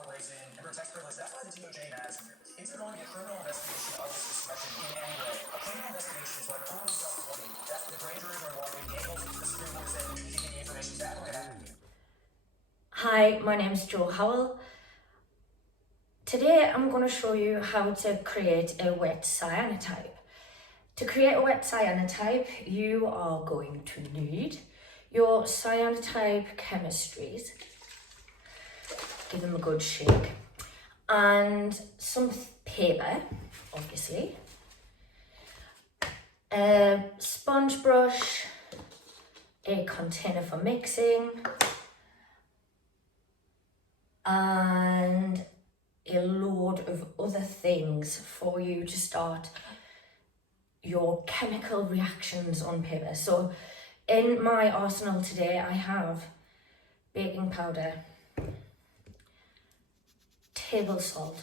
or raisin, and protects privilege. That's why the DOJ has. Is there going to be a criminal investigation of this discussion in any way? A criminal investigation is what only just warning. That's what the grand jury are involved in. Daniels, the Supreme Court said you can get information back on that. Hi, my name is Jo Howell. Today I'm going to show you how to create a wet cyanotype. To create a wet cyanotype, you are going to need your cyanotype chemistries, give them a good shake, and some paper, obviously, a sponge brush, a container for mixing, and a load of other things for you to start your chemical reactions on paper. So in my arsenal today I have baking powder, table salt,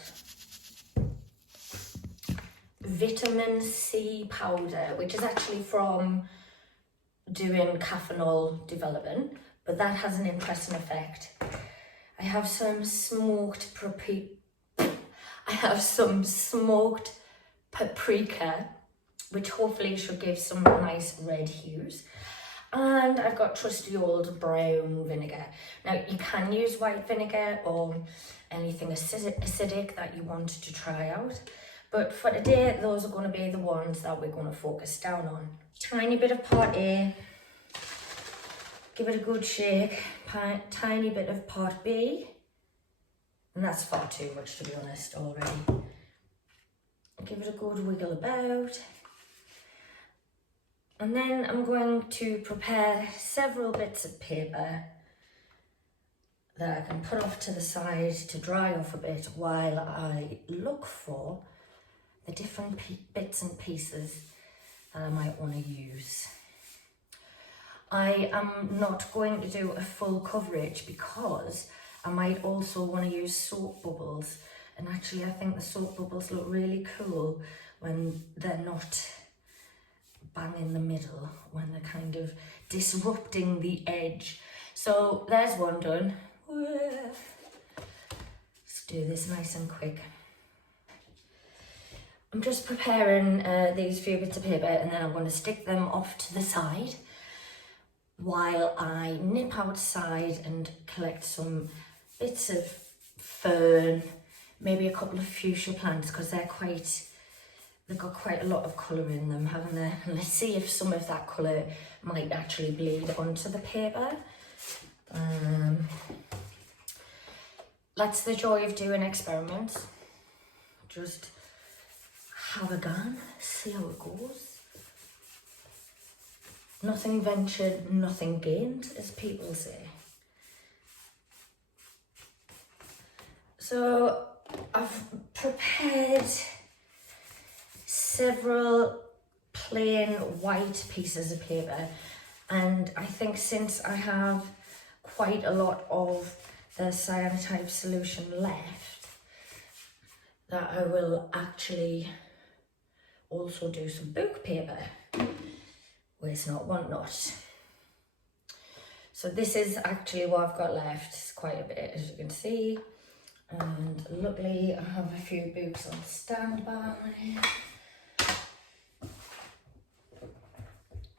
vitamin C powder, which is actually from doing caffeinol development, but that has an interesting effect. I have some smoked paprika, which hopefully should give some nice red hues. And I've got trusty old brown vinegar. Now you can use white vinegar or anything acidic that you want to try out. But for today, those are going to be the ones that we're going to focus down on. Tiny bit of part A, give it a good shake. Tiny bit of part B, and that's far too much to be honest already. Give it a good wiggle about. And then I'm going to prepare several bits of paper that I can put off to the side to dry off a bit while I look for the different bits and pieces that I might want to use. I am not going to do a full coverage because I might also want to use soap bubbles, and actually I think the soap bubbles look really cool when they're not bang in the middle, when they're kind of disrupting the edge. So there's one done. Let's do this nice and quick. I'm just preparing these few bits of paper, and then I'm going to stick them off to the side while I nip outside and collect some bits of fern, maybe a couple of fuchsia plants, because they've got quite a lot of colour in them, haven't they? And let's see if some of that colour might actually bleed onto the paper. That's the joy of doing experiments. Just have a gun, see how it goes. Nothing ventured, nothing gained, as people say. So I've prepared several plain white pieces of paper, and I think since I have quite a lot of the cyanotype solution left, that I will actually also do some book paper. Waste not, want not. So this is actually what I've got left. It's quite a bit, as you can see. And luckily I have a few books on standby.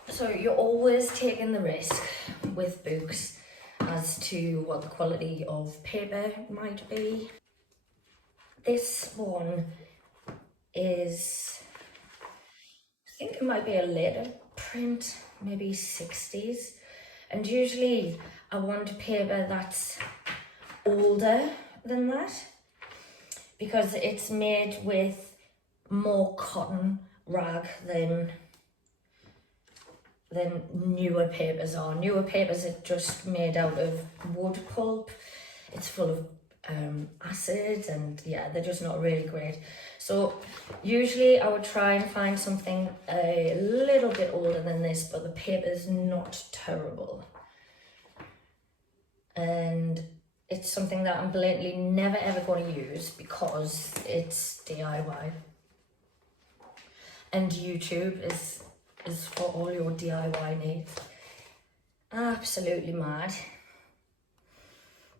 So you're always taking the risk with books as to what the quality of paper might be. This one is, I think it might be a later print, maybe 60s. And usually I want paper that's older than that because it's made with more cotton rag than newer papers are. Newer papers are just made out of wood pulp. It's full of acid, and yeah, they're just not really great. So usually I would try and find something a little bit older than this, but the paper's not terrible. And it's something that I'm blatantly never ever going to use because it's DIY. And YouTube is for all your DIY needs. Absolutely mad.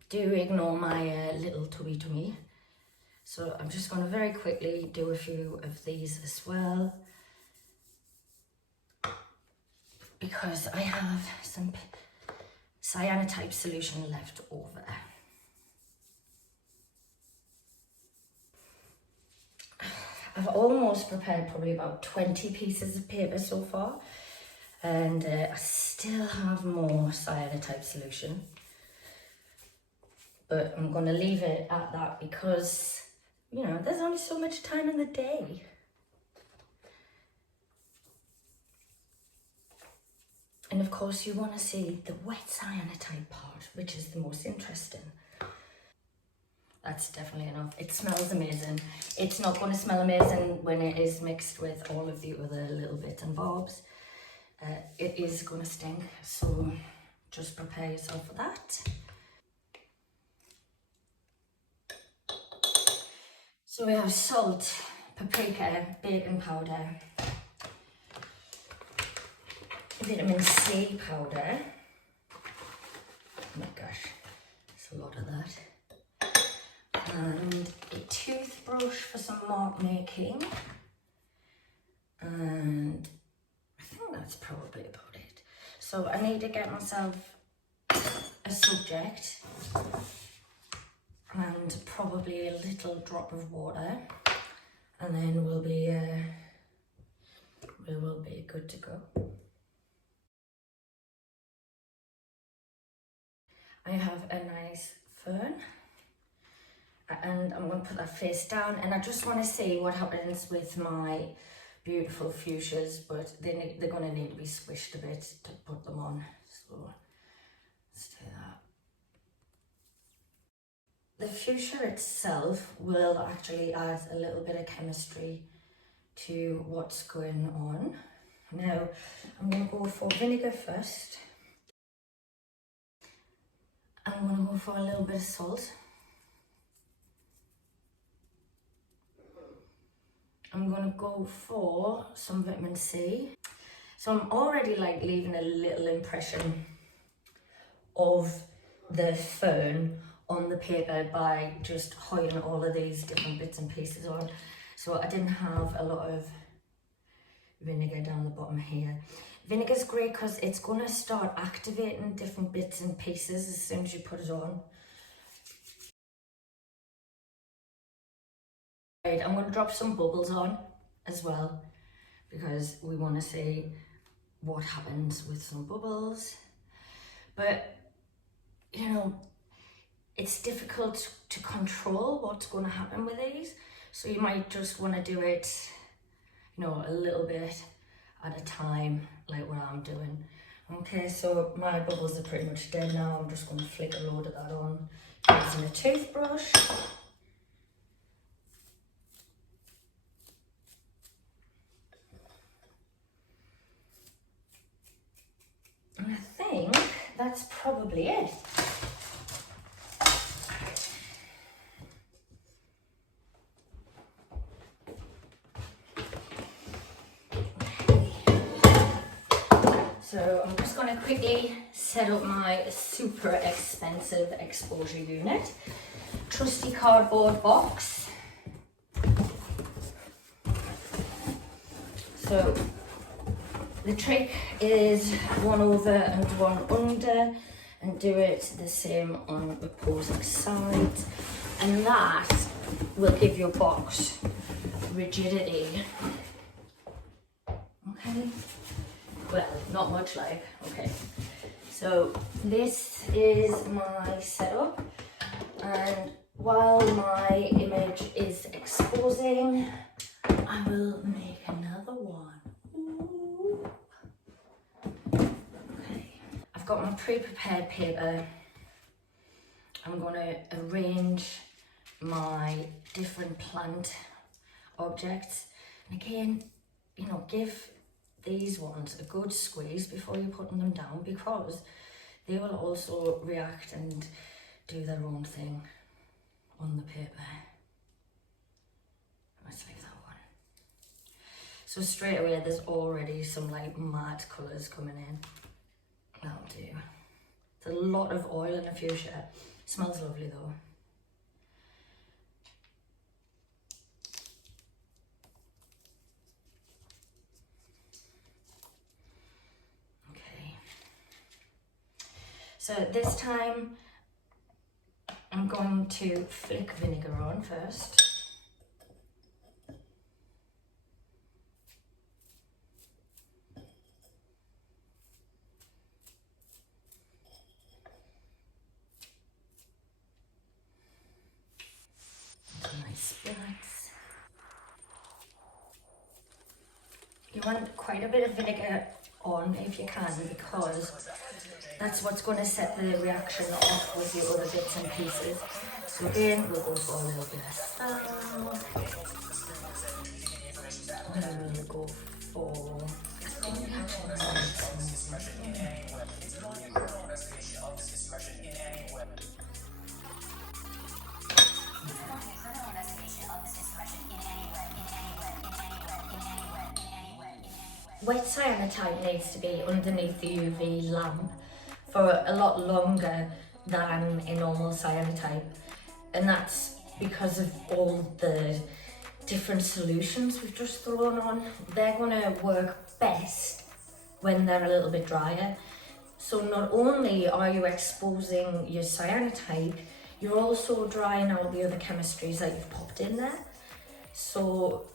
Do ignore my little tummy. So I'm just going to very quickly do a few of these as well, because I have some cyanotype solution left over. I've almost prepared probably about 20 pieces of paper so far, and I still have more cyanotype solution, but I'm going to leave it at that because, you know, there's only so much time in the day. And of course you want to see the wet cyanotype part, which is the most interesting. That's definitely enough. It smells amazing. It's not going to smell amazing when it is mixed with all of the other little bits and bobs. It is going to stink, so just prepare yourself for that. So we have salt, paprika, baking powder, vitamin C powder. Oh my gosh, there's a lot of that. And a toothbrush for some mark making. And I think that's probably about it. So I need to get myself a subject and probably a little drop of water, and then we will be good to go. I have a nice fern, and I'm going to put that face down, and I just want to see what happens with my beautiful fuchsias, but they're going to need to be squished a bit to put them on, so let's do that. The fuchsia itself will actually add a little bit of chemistry to what's going on. Now I'm going to go for vinegar first. I'm going to go for a little bit of salt. I'm going to go for some vitamin C. So I'm already like leaving a little impression of the fern on the paper by just hoiling all of these different bits and pieces on. So I didn't have a lot of vinegar down the bottom here. Vinegar's great because it's going to start activating different bits and pieces as soon as you put it on. Right, I'm going to drop some bubbles on as well, because we want to see what happens with some bubbles. But, you know, it's difficult to control what's going to happen with these. So you might just want to do it, you know, a little bit at a time, like what I'm doing. Okay, so my bubbles are pretty much dead now. I'm just going to flick a load of that on using a toothbrush. And I think that's probably it. So I'm just going to quickly set up my super expensive exposure unit. Trusty cardboard box. So the trick is one over and one under, and do it the same on opposing sides, and that will give your box rigidity. Okay. Well, not much like, okay. So this is my setup, and while my image is exposing, I will make another one. Ooh. Okay. I've got my pre-prepared paper. I'm going to arrange my different plant objects. And again, you know, give these ones a good squeeze before you're putting them down, because they will also react and do their own thing on the paper. Let's leave that one. So straight away there's already some like mad colours coming in. That'll do. There's a lot of oil in a fuchsia, Smells lovely though. Okay. So this time I'm going to flick vinegar on first. Nice splats. You want quite a bit of vinegar on if you can, because that's what's going to set the reaction off with your other bits and pieces. So again, we'll go for a little bit of salt. And then we'll go for wet cyanotype needs to be underneath the UV lamp for a lot longer than a normal cyanotype, and that's because of all the different solutions we've just thrown on. They're going to work best when they're a little bit drier. So not only are you exposing your cyanotype, you're also drying out the other chemistries that you've popped in there. So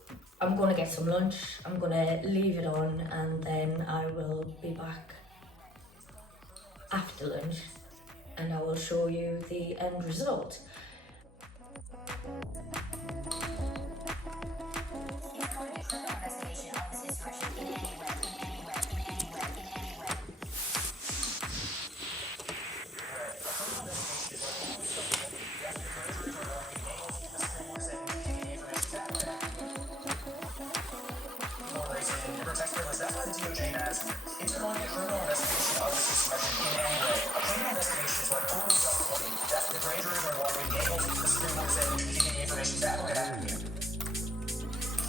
I'm going to get some lunch, I'm going to leave it on, and then I will be back after lunch and I will show you the end result. That's why the DOJ has internal and criminal investigation of this expression in any way. A criminal investigation is what totally self-reporting. That's the grand jury where Morgan able to the Supreme Court said you can get the information that will happen here.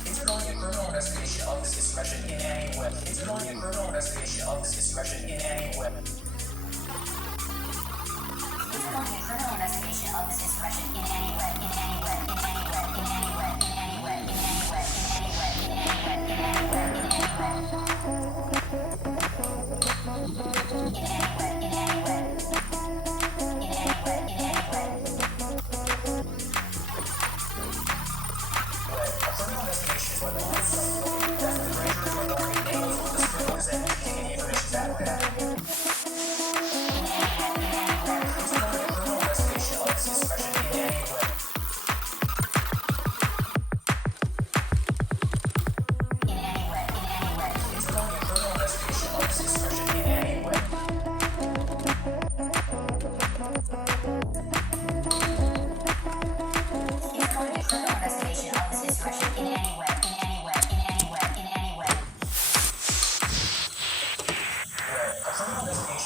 Internal and criminal investigation of this expression in any way. Internal and criminal investigation of this expression in any way. Internal and criminal investigation of this expression in any way. In any way. In any way. In any way. In any way. In any way. In any way. In any way. In any way. In any way. Criminal investigation